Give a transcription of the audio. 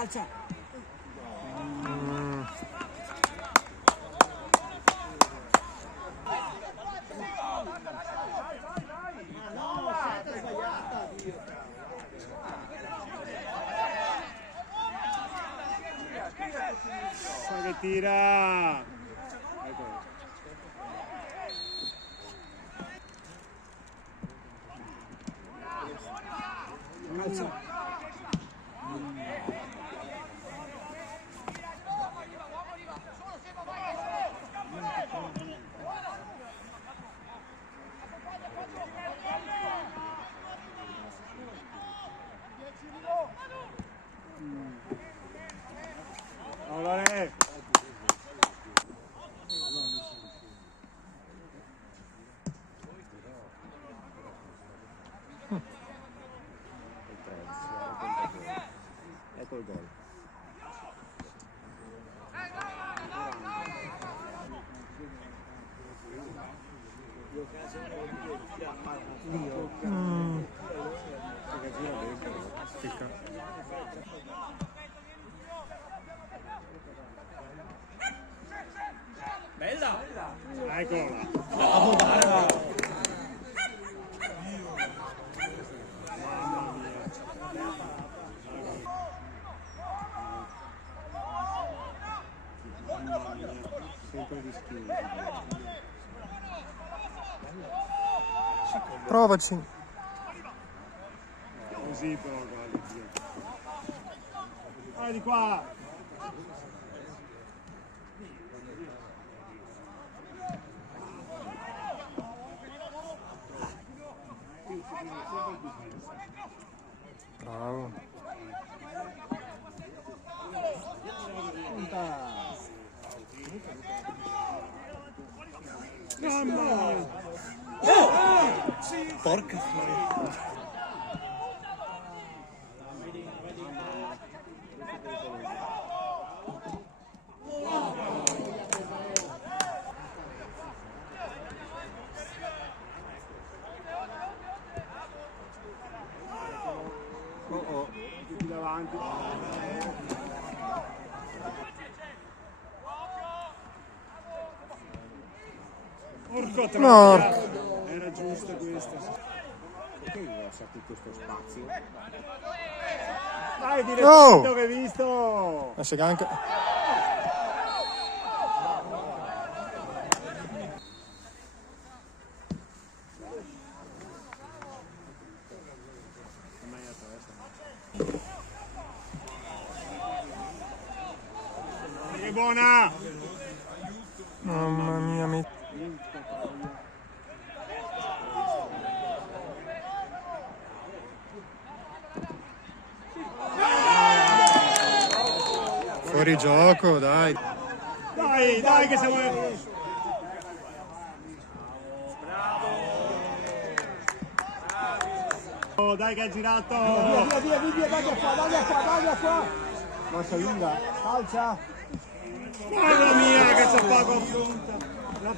calcia. Che tira. Calcia. Olè. Ecco il gol. Bella! Eccola. Bravo, guarda! Mamma mia. Sempre di schifo. Provaci. Così però, guarda. Vai di qua. Bravo. Mamma. Porca troia! Oh, tutti davanti. Porco troia. Era giusto questo. Perché gli ho lasciato tutto sto spazio? Dai, direttamente che hai visto! Ma se anche... È buona! Mamma mia, mi... Fuori gioco, dai. Dai, dai che siamo... Oh, dai che ha girato! Via, dai qua. Lascia lunga, calcia. Mamma mia che c'è poco a punta! La